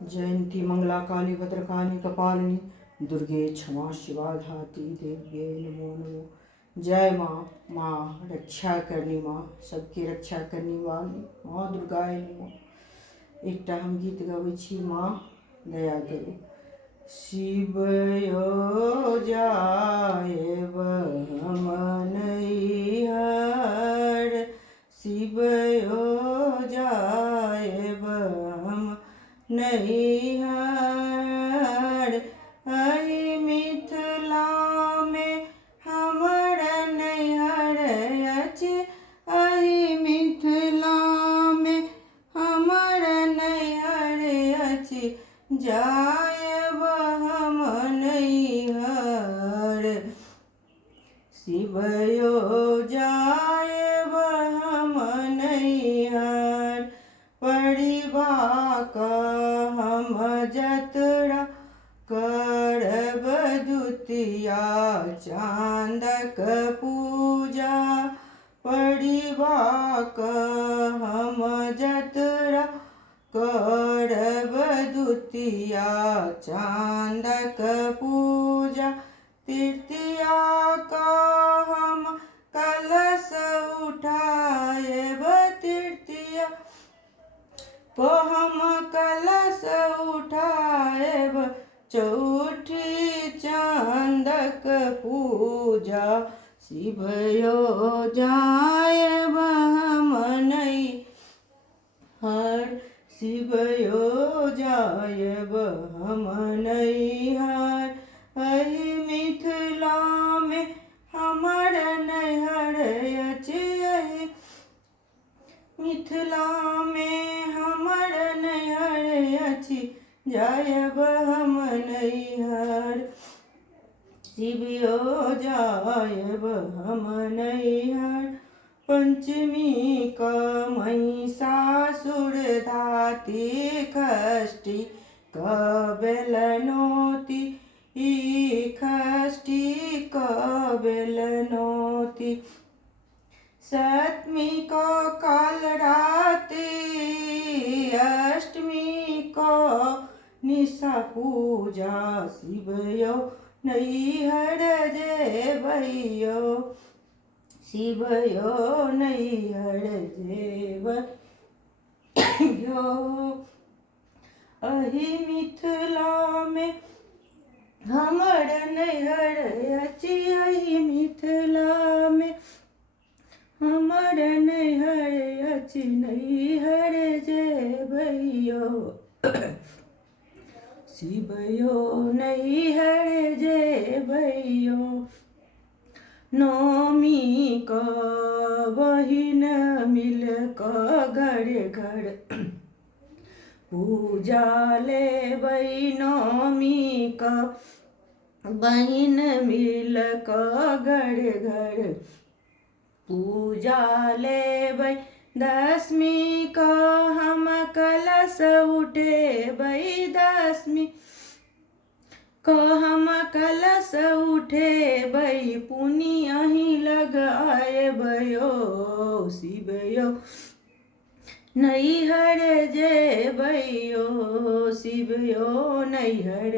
जयंती मंगला काली भद्रकाली कपालिनी दुर्गे क्षमा शिवा धात्री देव्ये नमो नमो। जय माँ, माँ रक्षा करनी, माँ सबके रक्षा करने वाली माँ दुर्गाए नमो। एकटा हम गीत गबै छी, माँ दया करू। शिवयो जाएब हम नैहर, शिवयो जाएब हम नैहर, अहि मिथिला में हमर नैहर अछि, अहि मिथिला में हमर नैहर अछि, जाएब हम नैहर, शिवयो जाएब हम नैहर, परिवाक हम जतरा करब दुतिया चाँदक पूजा, परिवाक हम जतरा करब दुतिया चाँदक पूजा, तृतीया का हम कलश उठाएब, तृतीया को हम कलश उठाएब, चौठी चाँदक पूजा, शिवयो जाएब हम नैहर, शिवयो जाएब हम नैहर, अहि मिथिला में हमर नैहर अछि, अहि मिथिला में हमर नैहर अछि, जाएब हम नैहर, शिवयो जाएब हम नैहर, पंचमी का महिषासुर धाती, षष्ठी का बेलनौती, षष्ठी का बेलनौती, सप्तमी को काल रात्रि, अष्टमी को निशा पूजा, शिवयो नैहर जेबैयो, शिवयो नैहर जेबैयो, अहि मिथिला में हमर नैहर अछि, अहि मिथिला में हमर नैहर अछि, नैहर जेबैयो, शिवयो नैहर जेबैयो, नौमी का बहिन मिल का घर घर पूजा लेबै, नौमी का बहिन मिल का घर घर पूजा लेबै, दशमी का हम कलश उठेबै, दशमी का हम कलश उठेबै, पुनि अहि लग आएबयो, शिवयो नैहर जेबैयो, शिवयो नैहर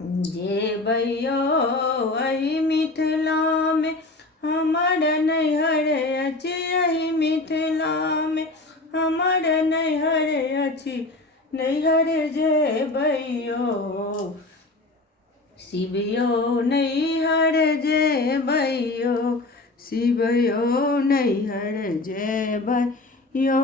जेबैयो, अहि मिथिला में हमर नैहर अछि, अहि मिथिला में हमर नैहर अछि, नैहर जेबैयो, शिवयो नैहर जेबैयो, शिवयो नैहर जेबैयो।